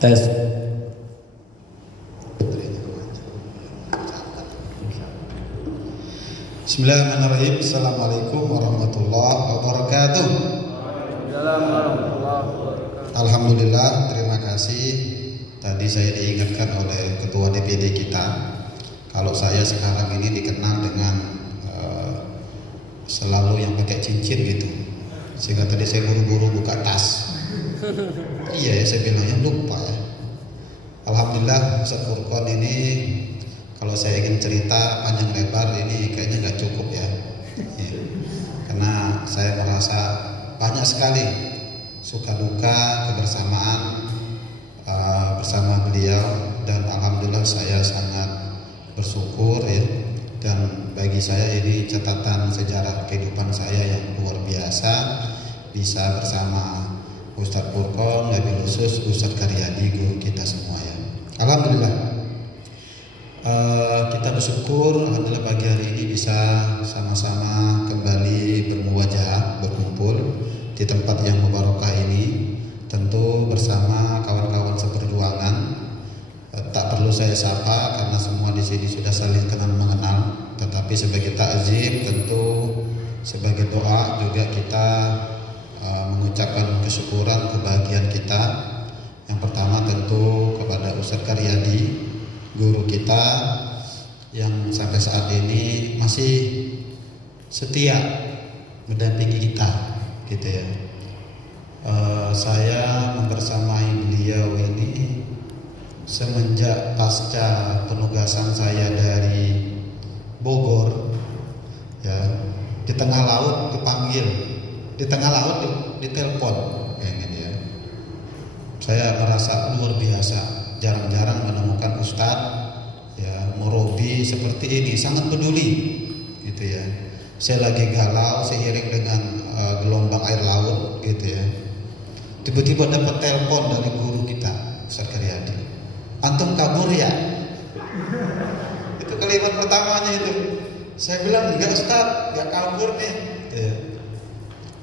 Tes. Bismillahirrahmanirrahim. Assalamualaikum warahmatullahi wabarakatuh. Alhamdulillah, terima kasih. Tadi saya diingatkan oleh ketua DPD kita, kalau saya sekarang ini dikenal dengan selalu yang pakai cincin gitu. Sehingga tadi saya buru-buru buka tas. Iya ya, saya bilangnya lupa ya. Alhamdulillah, Ustaz Furqon ini kalau saya ingin cerita panjang lebar ini kayaknya nggak cukup ya. Karena saya merasa banyak sekali suka duka kebersamaan bersama beliau, dan alhamdulillah saya sangat bersyukur ya. Dan bagi saya ini catatan sejarah kehidupan saya yang luar biasa, bisa bersama Ustadz Furqon, Nabil Khusus, Ustadz Karyadi, guru kita semua ya. Alhamdulillah. Kita bersyukur alhamdulillah pagi hari ini bisa sama-sama kembali bermuwajah, berkumpul di tempat yang mubarakah ini, tentu bersama kawan-kawan seperjuangan. Tak perlu saya sapa karena semua di sini sudah saling kenal mengenal, tetapi sebagai takzim tentu sebagai doa juga kita mengucapkan kesyukuran kebahagiaan kita. Yang pertama tentu kepada Ustadz Karyadi, guru kita yang sampai saat ini masih setia mendampingi kita gitu ya. Saya membersamai beliau ini semenjak pasca penugasan saya dari Bogor ya, di tengah laut dipanggil, di tengah laut ditelepon kayak gitu ya. Saya merasa luar biasa, jarang-jarang menemukan ustadz ya murabi seperti ini, sangat peduli gitu ya. Saya lagi galau seiring dengan gelombang air laut gitu ya, tiba-tiba dapat telepon dari guru kita Ustadz Karyadi, antum kabur ya. Itu kalimat pertamanya itu. Saya bilang enggak Ustadz, enggak kabur nih gitu ya.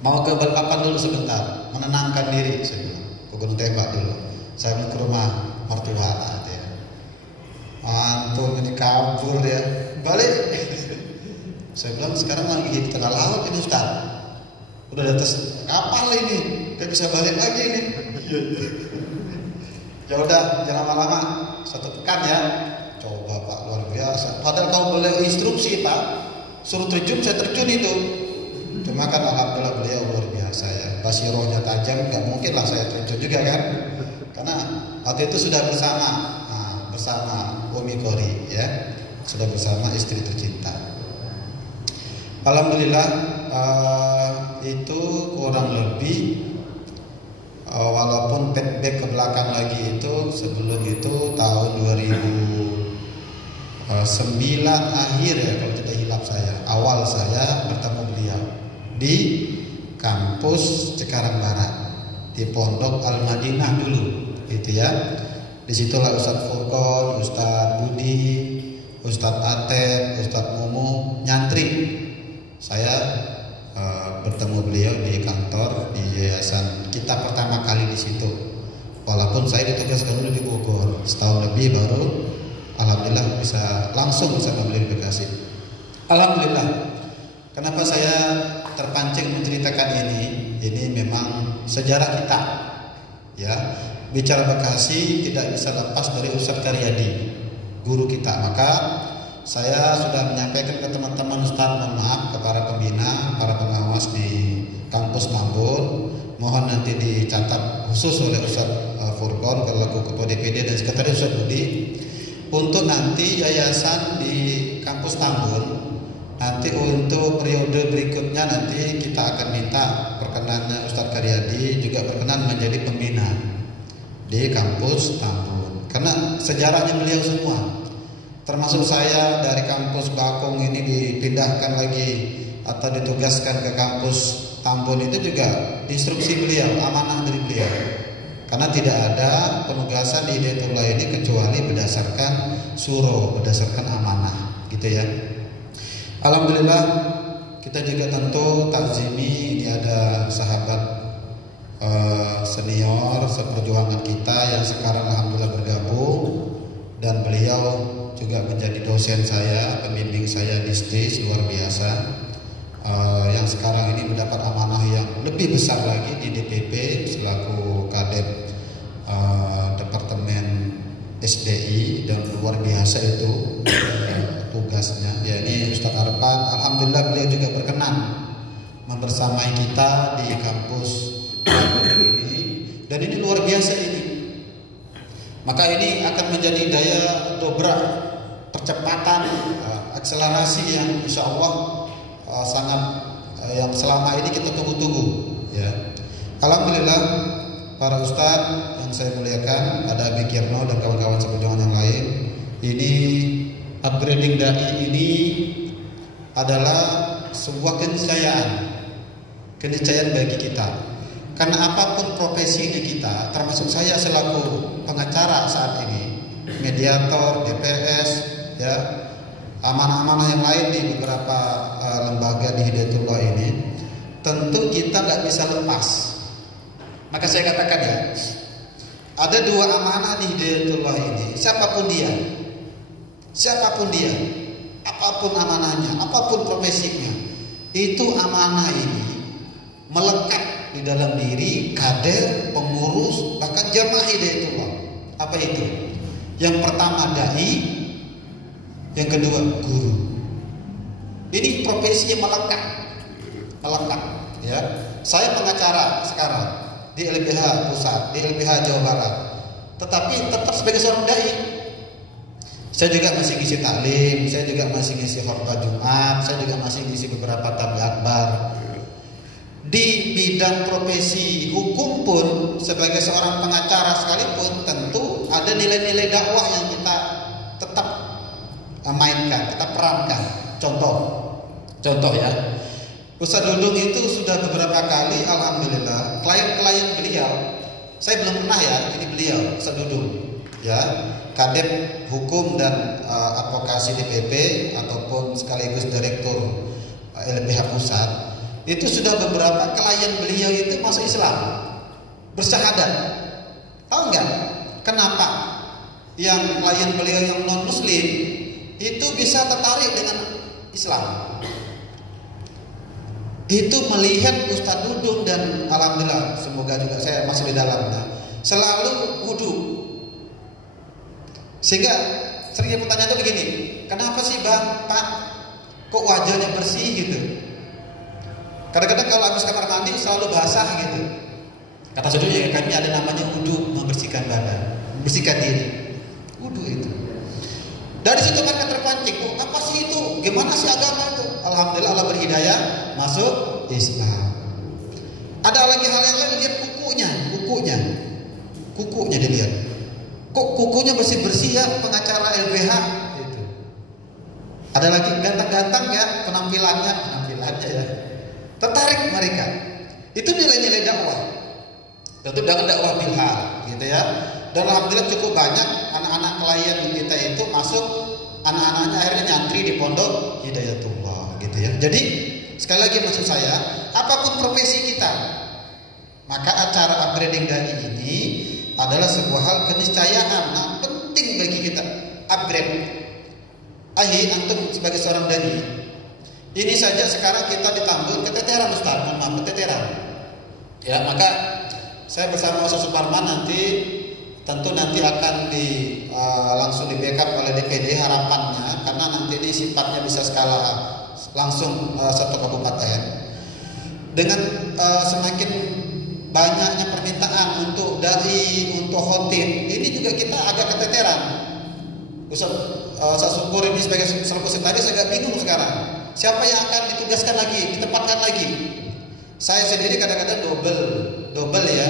Mau ke Balikpapan dulu sebentar, menenangkan diri, saya bilang ke Gunung Tembak dulu, saya mau ke rumah mertua gitu ya. Antum ini kabur ya, balik. Saya bilang sekarang lagi di tengah laut ini Ustaz, udah di atas kapal ini, gak bisa balik lagi ini. Ya udah, jangan lama-lama, 1 pekan ya. Coba Pak, luar biasa. Padahal kalau boleh instruksi Pak, suruh terjun saya terjun itu. Cuma kan alhamdulillah beliau luar biasa ya, basirohnya tajam, gak mungkin lah saya terjun juga kan. Karena waktu itu sudah bersama Umi Kori ya, sudah bersama istri tercinta. Alhamdulillah itu kurang lebih walaupun back ke belakang lagi itu, sebelum itu tahun 2009 akhir ya kalau tidak hilap saya, awal saya bertemu beliau di kampus Cikarang Barat, di Pondok Al-Madinah dulu gitu ya. Disitulah Ustadz Furqon, Ustadz Budi, Ustadz Atep, Ustadz Mumu nyantri. Saya bertemu beliau di kantor di yayasan kita pertama kali di situ. Walaupun saya ditugaskan dulu di Bogor, setahun lebih baru alhamdulillah bisa langsung bersama beliau di Bekasi. Alhamdulillah. Kenapa saya terpancing menceritakan ini? Ini memang sejarah kita ya. Bicara Bekasi tidak bisa lepas dari Ustadz Karyadi, guru kita. Maka saya sudah menyampaikan ke teman-teman Ustadz, mohon maaf ke para pembina, para pengawas di kampus Tambun, mohon nanti dicatat khusus oleh Ustadz Furqon selaku ketua DPD dan sekretaris Ustadz Budi, untuk nanti yayasan di kampus Tambun nanti untuk periode berikutnya nanti kita akan minta perkenannya Ustadz Karyadi juga berkenan menjadi pembina di kampus Tambun, karena sejarahnya beliau semua. Termasuk saya dari kampus Bakung ini dipindahkan lagi atau ditugaskan ke kampus Tambun itu juga instruksi beliau, amanah dari beliau. Karena tidak ada penugasan di Hidayatullah ini kecuali berdasarkan suruh, berdasarkan amanah gitu ya. Alhamdulillah kita juga tentu takzimi, ini ada sahabat senior seperjuangan kita yang sekarang alhamdulillah bergabung, dan beliau juga menjadi dosen saya, pembimbing saya di STIS, luar biasa. Yang sekarang ini mendapat amanah yang lebih besar lagi di DPP selaku Kadep Departemen SDI, dan luar biasa itu tugasnya. Ya, ini Ustadz Arfan, alhamdulillah beliau juga berkenan membersamai kita di kampus ini, dan ini luar biasa ini. Maka ini akan menjadi daya dobrak percepatan akselerasi yang insya Allah sangat yang selama ini kita tunggu-tunggu ya. Alhamdulillah para ustadz yang saya muliakan, ada Abi Kirno dan kawan-kawan seperjuangan yang lain, ini upgrading dai ini adalah sebuah keniscayaan bagi kita. Karena apapun profesi kita, termasuk saya selaku pengacara saat ini, mediator, DPS, ya, amanah-amanah yang lain di beberapa lembaga di Hidayatullah ini, tentu kita nggak bisa lepas. Maka saya katakan ya, ada dua amanah di Hidayatullah ini. Siapapun dia, apapun amanahnya, apapun profesinya, itu amanah ini melekat di dalam diri kader, pengurus, bahkan jamaah Hidayatullah. Apa itu? Yang pertama dai, yang kedua guru. Ini profesinya melekat, ya. Saya pengacara sekarang di LBH Pusat, di LBH Jawa Barat, tetapi tetap sebagai seorang dai. Saya juga masih ngisi taklim, saya juga masih ngisi khotbah Jumat, saya juga masih ngisi beberapa tabligh akbar. Di bidang profesi hukum pun sebagai seorang pengacara sekalipun tentu ada nilai-nilai dakwah yang kita tetap mainkan, kita perankan. Contoh ya, Ustaz Dudung itu sudah beberapa kali alhamdulillah klien-klien beliau, saya belum pernah ya, ini beliau Ustaz Dudung ya, Kadep Hukum dan Advokasi DPP ataupun sekaligus Direktur LBH Pusat. Itu sudah beberapa klien beliau itu masuk Islam, bersyahadat. Tahu nggak kenapa yang klien beliau yang non Muslim itu bisa tertarik dengan Islam? Itu melihat Ustadz Dudung, dan alhamdulillah semoga juga saya masuk di dalamnya, selalu wudu. Sehingga sering pertanyaan itu begini, kenapa sih Bang, Pak, kok wajahnya bersih gitu? Kadang-kadang kalau habis kamar mandi selalu basah gitu. Kata saudara, kami ada namanya wudu, membersihkan badan, membersihkan diri. Wudu itu. Dari situ mereka terpancing, oh, apa sih itu? Gimana sih agama itu? Alhamdulillah Allah berhidayah, masuk Islam. Ada lagi hal yang lain, lihat kukunya dilihat. Kok kukunya bersih-bersih ya, pengacara LBH itu. Ada lagi ganteng-ganteng ya penampilannya ya. Tertarik mereka. Itu nilai-nilai dakwah. Tentu dengan dakwah bilhal, gitu ya. Dan alhamdulillah cukup banyak anak-anak klien kita itu masuk, anak-anaknya akhirnya nyantri di pondok Hidayatullah, gitu ya. Jadi sekali lagi maksud saya, apapun profesi kita, maka acara upgrading dai ini adalah sebuah hal keniscayaan. Nah, penting bagi kita upgrade. Antum sebagai seorang dai, ini saja sekarang kita ditambut keteteran Ustaz, keteteran. Ya, maka saya bersama Ustaz Suparman tentu nanti akan langsung di backup oleh DPD harapannya, karena nanti ini sifatnya bisa skala langsung satu kabupaten. Dengan semakin banyaknya permintaan untuk dai, untuk khotib, ini juga kita agak keteteran. Ustaz Syukur ini sebagai selaku sekretaris agak bingung sekarang. Siapa yang akan ditugaskan lagi, ditempatkan lagi? Saya sendiri kadang-kadang double ya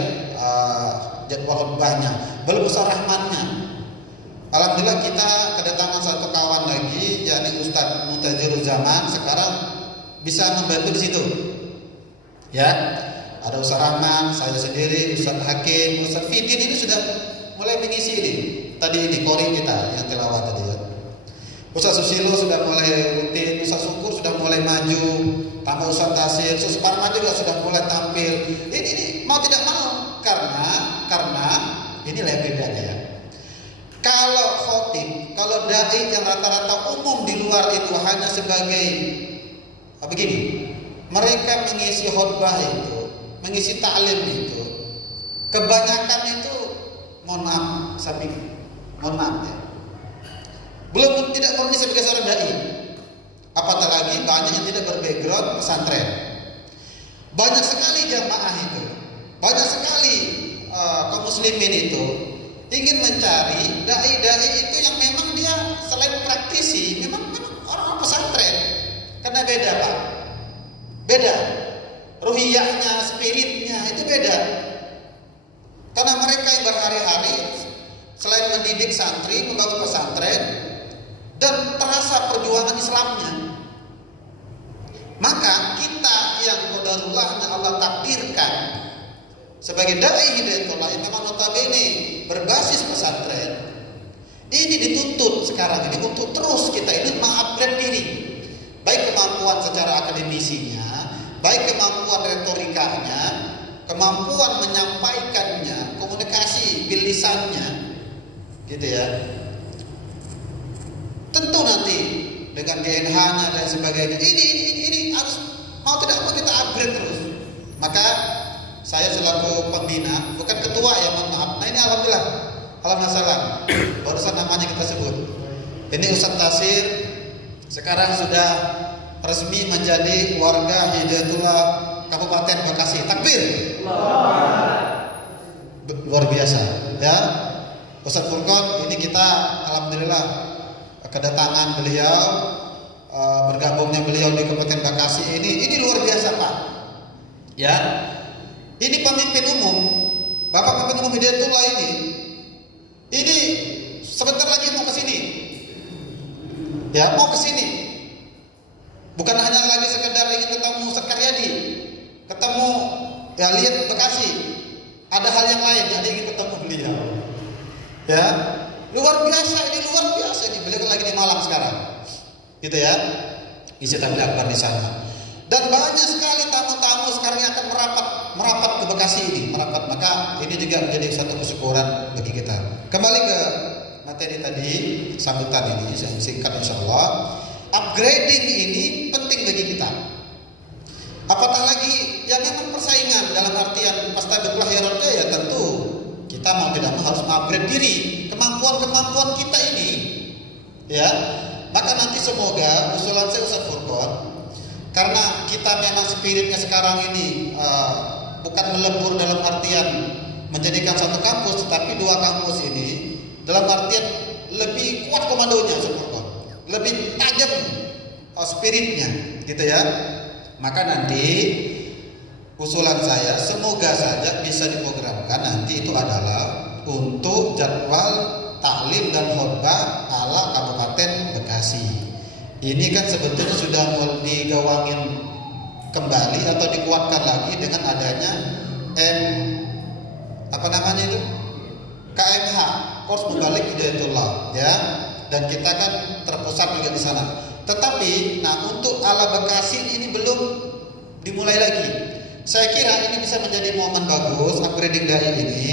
jadwal khutbahnya, belum besar rahmatnya. Alhamdulillah kita kedatangan satu kawan lagi, yakni Ustadz Mutajirul Zaman, sekarang bisa membantu di situ. Ya, ada Ustadz Rahman, saya sendiri, Ustadz Hakim, Ustadz Fidin ini sudah mulai mengisi ini. Tadi ini kori kita yang tilawah tadi ya. Ustaz Susilo sudah mulai rutin, Ustaz Syukur sudah mulai maju, tambah Ustaz Tasir, Ustaz Parman juga sudah mulai tampil. Ini mau tidak mau karena inilah yang bedanya ya. Kalau khotib, kalau dai yang rata-rata umum di luar itu hanya sebagai begini, mereka mengisi khutbah itu, mengisi ta'lim itu, kebanyakan itu mohon maaf ya, belum tidak murni sebagai seorang dai. Apatah lagi banyak yang tidak berbackground pesantren. Banyak sekali jamaah itu, banyak sekali kaum muslimin itu ingin mencari dai-dai itu yang memang dia selain praktisi, memang orang pesantren. Karena beda Pak, beda ruhiyahnya, spiritnya itu beda. Karena mereka yang berhari-hari selain mendidik santri, membangun pesantren, dan terasa perjuangan Islamnya. Maka kita yang qadarullah Allah takdirkan sebagai dai hidayatullah yang memang notabene berbasis pesantren, ini dituntut sekarang ini untuk terus kita ini mengupgrade diri, baik kemampuan secara akademisinya, baik kemampuan retorikanya, kemampuan menyampaikannya, komunikasi bil lisannya, gitu ya. Tentu nanti dengan GNH-nya dan sebagainya, ini harus mau tidak mau kita upgrade terus. Maka saya selaku pembina, bukan ketua ya, mohon maaf. Nah ini alhamdulillah, barusan namanya kita sebut. Ini Ustaz Tasir sekarang sudah resmi menjadi warga Hidayatullah Kabupaten Bekasi. Takbir. Luar biasa ya. Ustaz Furqon, ini kita alhamdulillah kedatangan beliau, bergabungnya beliau di Kabupaten Bekasi ini luar biasa Pak. Ya. Ini pemimpin umum, Bapak pemimpin umum Hidayatullah ini sebentar lagi mau ke sini. Ya, mau ke sini. Bukan hanya lagi sekedar ingin ketemu Ustaz Karyadi, ketemu ya lihat Bekasi. Ada hal yang lain yang ingin ketemu beliau. Ya, luar biasa ini. Beliau kan lagi di Malang sekarang. Gitu ya. Isi tabligh akbar di sana. Dan banyak sekali tamu-tamu sekarang yang akan merapat ke Bekasi ini, maka ini juga menjadi satu kesyukuran bagi kita. Kembali ke materi tadi, sambutan ini yang singkat insyaallah. Upgrading ini penting bagi kita. Apatah lagi yang memang persaingan dalam artian fastabiqul khairat ya tentu kita mau tidak mau harus upgrade diri, kemampuan kita ini. Ya. Maka nanti semoga usulan saya Ustaz Furqon, karena kita memang spiritnya sekarang ini bukan melebur dalam artian menjadikan satu kampus, tetapi dua kampus ini dalam artian lebih kuat komandonya, lebih tajam spiritnya, gitu ya. Maka nanti usulan saya semoga saja bisa diprogramkan nanti itu adalah untuk jadwal taklim dan khutbah ala Kabupaten Bekasi. Ini kan sebetulnya sudah mau digawangin kembali atau dikuatkan lagi dengan adanya KMH, Kors Mubalik Hidayatullah ya. Dan kita kan terpusat juga di sana. Tetapi untuk ala Bekasi ini belum dimulai lagi. Saya kira ini bisa menjadi momen bagus upgrading dai ini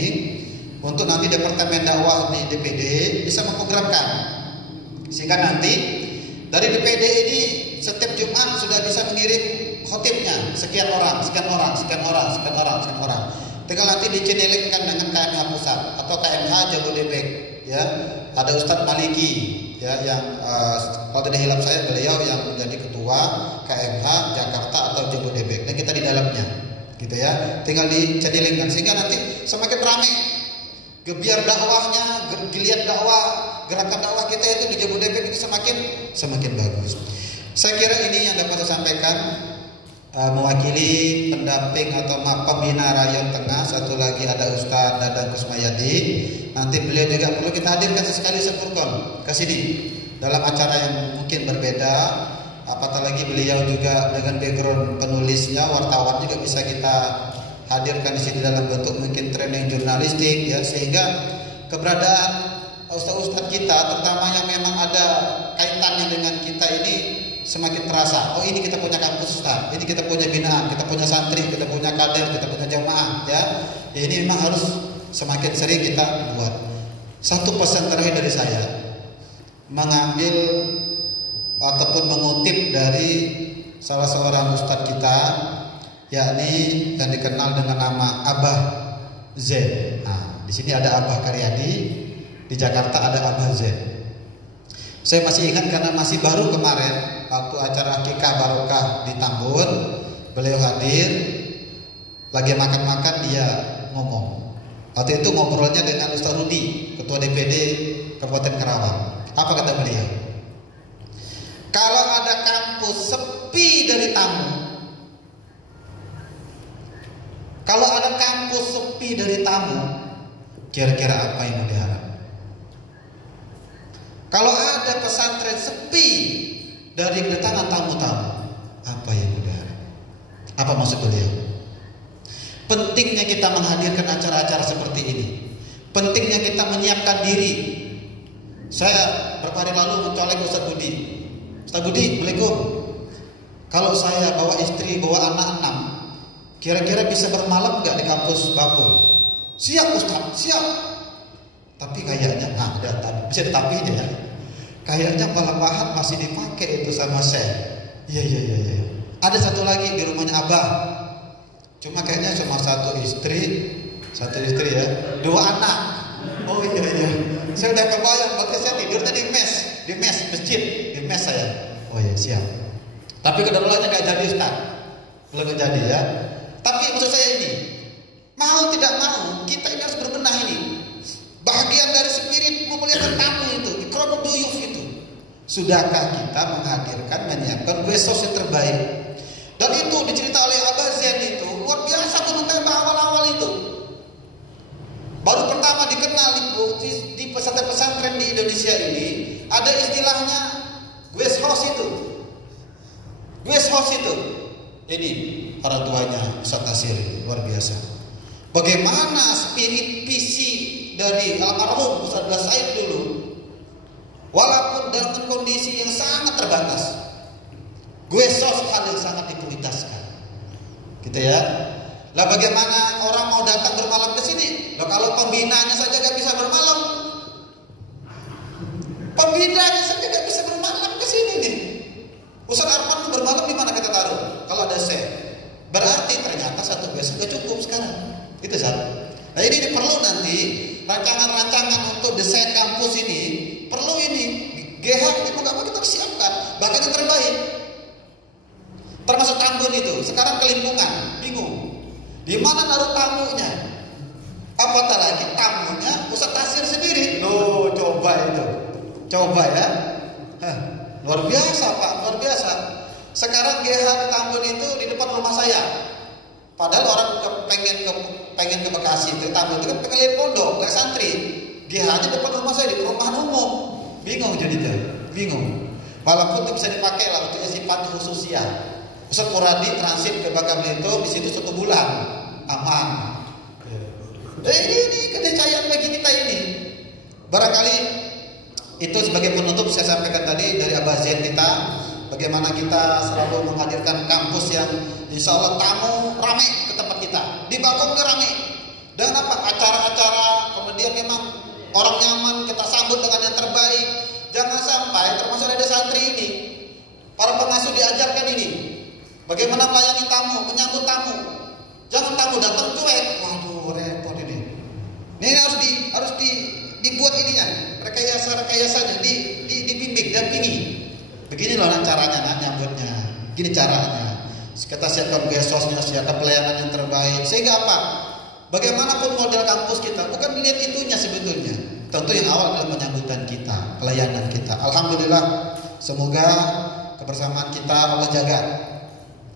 untuk nanti Departemen Dakwah di DPD bisa memprogramkan sehingga nanti dari DPD ini setiap Jumat sudah bisa mengirim khotibnya sekian orang. Tinggal nanti dicenelingkan dengan KMH pusat atau KMH Jabodebek ya. Ada Ustadz Maliki ya yang kalau tidak hilap saya beliau yang menjadi ketua KMH Jakarta atau Jabodebek. Dan kita di dalamnya gitu ya. Tinggal dicenelingkan sehingga nanti semakin ramai gebiar dakwahnya, geliat dakwah, gerakan dakwah kita itu di Jabodebek itu semakin bagus. Saya kira ini yang dapat saya sampaikan mewakili pendamping atau pembina Rayon Tengah. Satu lagi ada Ustadz Dadang Kusmayadi. Nanti beliau juga perlu kita hadirkan sesekali Furqon ke sini dalam acara yang mungkin berbeda. Apatah lagi beliau juga dengan background penulisnya, wartawan juga bisa kita hadirkan di sini dalam bentuk mungkin training jurnalistik ya, sehingga keberadaan ustaz-ustaz kita, terutama yang memang ada kaitannya dengan kita ini, semakin terasa. Oh, ini kita punya kampus ustaz, ini kita punya binaan, kita punya santri, kita punya kader, kita punya jamaah, ya. Ini memang harus semakin sering kita buat. Satu pesan terakhir dari saya, mengambil ataupun mengutip dari salah seorang ustaz kita, yakni yang dikenal dengan nama Abah Z. Nah, di sini ada Abah Karyadi, di Jakarta ada Abah Z. Saya masih ingat karena masih baru kemarin waktu acara Akikah Barokah di Tambun, beliau hadir, lagi makan-makan dia ngomong. Waktu itu ngobrolnya dengan Ustaz Rudi, Ketua DPD Kabupaten Karawang. Apa kata beliau? Kalau ada kampus sepi dari tamu, kalau ada kampus sepi dari tamu, kira-kira apa yang mau diharap? Kalau ada pesantren sepi dari kedatangan tamu-tamu, apa yang mau diharap? Apa maksud beliau? Pentingnya kita menghadirkan acara-acara seperti ini. Pentingnya kita menyiapkan diri. Saya beberapa hari lalu mencolek Ustaz Budi. Ustaz Budi, Assalamualaikum. Kalau saya bawa istri, bawa anak 6, kira-kira bisa bermalam nggak di kampus Baku? Siap Ustaz, siap. Tapi kayaknya, bisa ditapinya ya. Kayaknya malam Ahad masih dipakai itu sama saya. Iya. Ada satu lagi di rumahnya Abah. Cuma kayaknya cuma satu istri ya, 2 anak. Oh iya. Saya udah kebayang, waktu saya tidur tadi di mes masjid, di mes saya. Oh iya siap. Tapi kedarulannya nggak jadi Ustaz, belum jadi ya. Tapi maksud saya ini, mau tidak mau kita ini harus berbenah ini. Bagian dari spirit memuliakan tamu itu, ikram duyuf itu. Sudahkah kita menghadirkan, menyiapkan sos yang terbaik? Dan itu dicerita oleh Abah Zain itu luar biasa Gunung Tembak awal-awal itu. Baru pertama dikenal di pesantren-pesantren di Indonesia ini ada istilahnya guest house itu. Guest house itu. Ini orang tuanya Ustaz Tasir luar biasa. Bagaimana spirit visi dari almarhum Ustaz Abdullah Said dulu, walaupun dalam kondisi yang sangat terbatas, guest house hal yang sangat diprioritaskan. Gitu ya. Lah bagaimana orang mau datang bermalam ke sini? Lah kalau pembinanya saja gak bisa bermalam. Pembinanya saja gak bisa bermalam ke sini nih. Ustaz Arman bermalam di mana kita taruh? Kalau ada set. Berarti ternyata satu guest gak cukup sekarang. Itu satu. Nah ini perlu nanti rancangan-rancangan untuk desain kampus ini, perlu ini GH ini mau gak mau kita siapkan, bahkan yang terbaik. Termasuk Tambun itu, sekarang kelimpungan, bingung. Di mana naruh tamunya? Apatah lagi tamunya Ustaz Tasir sendiri. Loh, coba itu. Coba ya. Luar biasa Pak, luar biasa. Sekarang GH di Tambun itu di depan rumah saya. Padahal orang pengen ke Bekasi, ke Tambun itu kan pengen lihat pondok, lihat santri. GH-nya depan rumah saya di perumahan umum. Bingung jadinya, bingung. Walaupun itu bisa dipakai lah untuk sifatnya khususnya. Ustaz Muradi transit ke Bangka Belitung, di situ 1 bulan aman. Ini keniscayaan bagi kita ini. Barangkali itu sebagai penutup saya sampaikan tadi dari Abah Zain kita, bagaimana kita selalu menghadirkan kampus yang insya Allah tamu ramai ke tempat kita. Di Bakung ramai. Dan acara-acara, kemudian memang orang nyaman, kita sambut dengan yang terbaik. Jangan sampai termasuk ada santri ini, para pengasuh diajarkan ini. Bagaimana melayani tamu, menyambut tamu. Jangan tamu datang cuek. Waduh, repot ini. Ini harus dibuat ininya, rekayasanya, dibimbing, dampingi. Begini loh caranya nyambutnya. Gini caranya. Kita siapkan besosnya, siapkan pelayanan yang terbaik. Sehingga apa? Bagaimanapun model kampus kita, bukan dilihat itunya sebetulnya. Tentu yang awal adalah penyambutan kita, pelayanan kita. Alhamdulillah, semoga kebersamaan kita Allah jaga.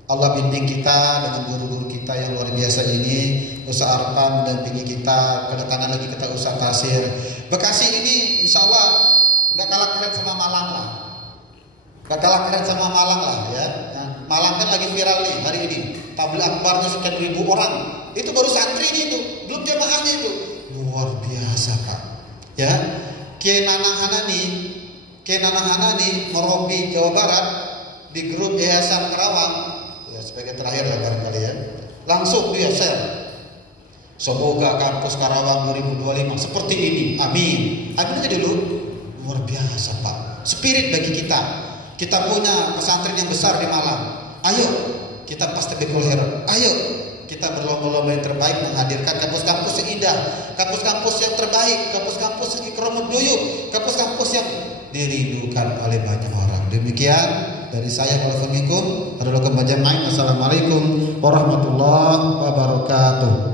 Allah bimbing kita dengan guru-guru kita yang luar biasa ini. Ustaz Arfan mendampingi kita. Kedatangan lagi kita Ustaz Tasir. Bekasi ini insya Allah gak kalah keren sama Malang lah. Gak kalah keren sama Malang lah ya. Malang kan lagi viral nih hari ini. Tabligh akbarnya sekian ribu orang. Itu baru santrinya itu, belum jamaahnya itu. Luar biasa Pak. Ya, Kiai Nanang Hanani merobi Jawa Barat di grup Yayasan Karawang, ya sebagai terakhir lah barangkali ya. Langsung dia share. Semoga kampus Karawang 2025 seperti ini. Amin. Amin aja dulu. Luar biasa Pak. Spirit bagi kita. Kita punya pesantren yang besar di Malang. Ayo kita pasti Bikul Hero. Ayo kita berlomba-lomba yang terbaik menghadirkan kampus-kampus yang indah, kampus-kampus yang terbaik, kampus-kampus yang ikromud duyub, kampus-kampus yang dirindukan oleh banyak orang. Demikian dari saya. Assalamualaikum warahmatullahi wabarakatuh.